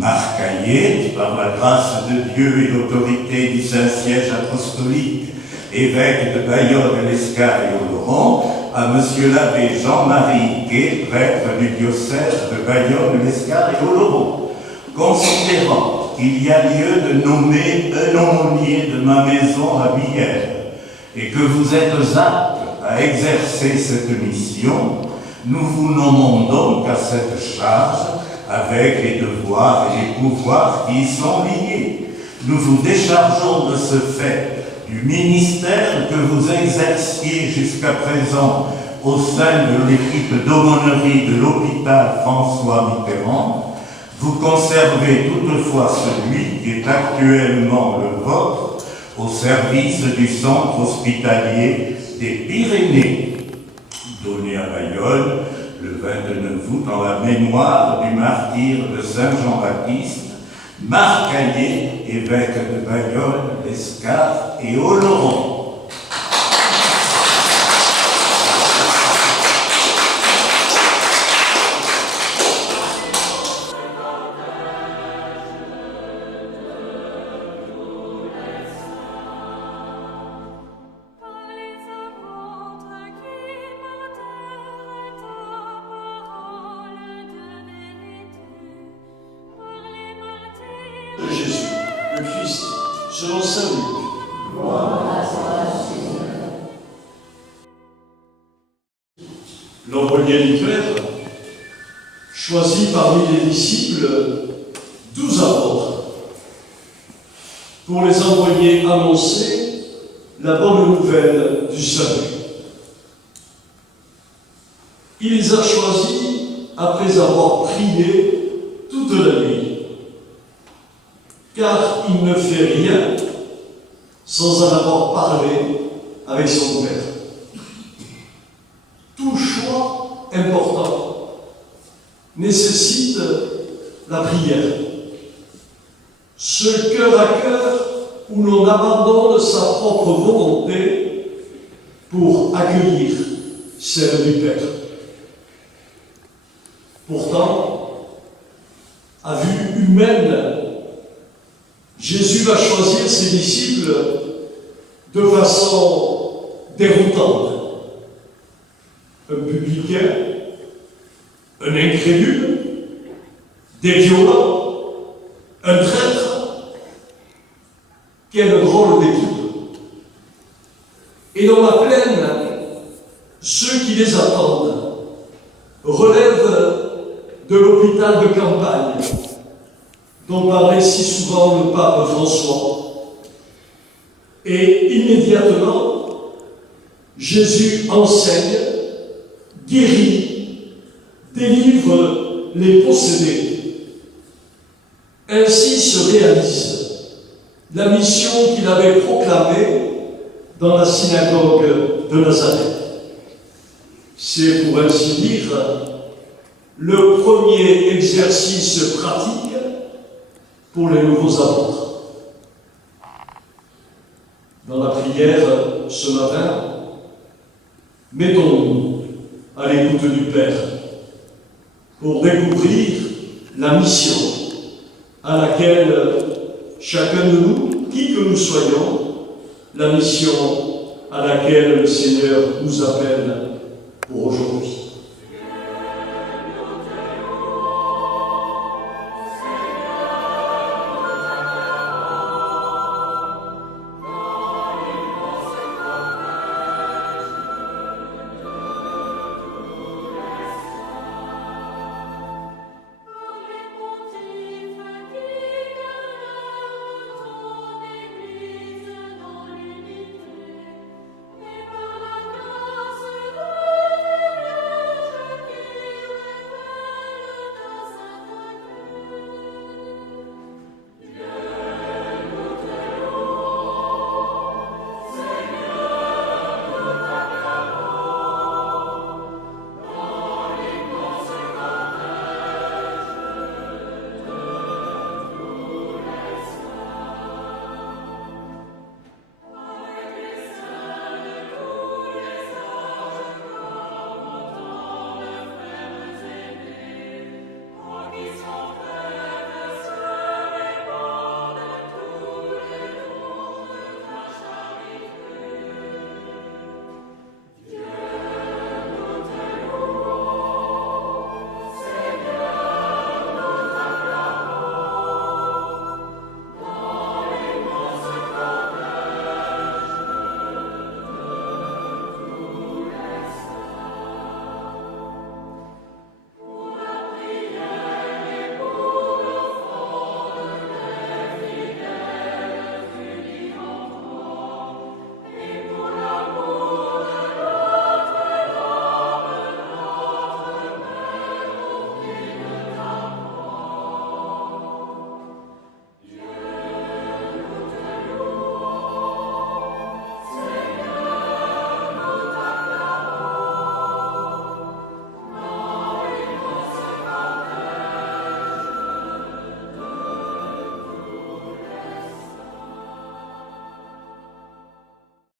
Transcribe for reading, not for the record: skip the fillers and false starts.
Marc Caillé, par la grâce de Dieu et l'autorité du Saint-Siège apostolique, évêque de Bayonne, l'Escar et Oloron, à Monsieur l'abbé Jean-Marie Gué, prêtre du diocèse de Bayonne, l'Escar et Oloron, considérant qu'il y a lieu de nommer un aumônier de ma maison à Bière, et que vous êtes aptes à exercer cette mission, nous vous nommons donc à cette charge avec les devoirs et les pouvoirs qui y sont liés. Nous vous déchargeons de ce fait du ministère que vous exerciez jusqu'à présent au sein de l'équipe d'aumônerie de l'hôpital François Mitterrand. Vous conservez toutefois celui qui est actuellement le vôtre au service du centre hospitalier des Pyrénées, donné à Bayonne le 29 août en la mémoire du martyr de Saint Jean-Baptiste, Marc Caillé, évêque de Bayonne, l'Escar et Oloron. Jésus, le Christ, selon saint Luc. L'envoyé du Père choisit parmi les disciples 12 apôtres pour les envoyer annoncer la bonne nouvelle du salut. Il les a choisis après avoir prié toute la nuit, car il ne fait rien sans en avoir parlé avec son Père. Tout choix important nécessite la prière. Ce cœur à cœur où l'on abandonne sa propre volonté pour accueillir celle du Père. Pourtant, à vue humaine, Jésus va choisir ses disciples de façon déroutante. Un publicain, un incrédule, des violents, un traître. Quel drôle d'équipe! Et dans la plaine, ceux qui les attendent relèvent de l'hôpital de campagne dont parlait si souvent le pape François. Et immédiatement, Jésus enseigne, guérit, délivre les possédés. Ainsi se réalise la mission qu'il avait proclamée dans la synagogue de Nazareth. C'est pour ainsi dire le premier exercice pratique pour les nouveaux apôtres. Dans la prière ce matin, mettons-nous à l'écoute du Père pour découvrir la mission à laquelle chacun de nous, qui que nous soyons, la mission à laquelle le Seigneur nous appelle pour aujourd'hui.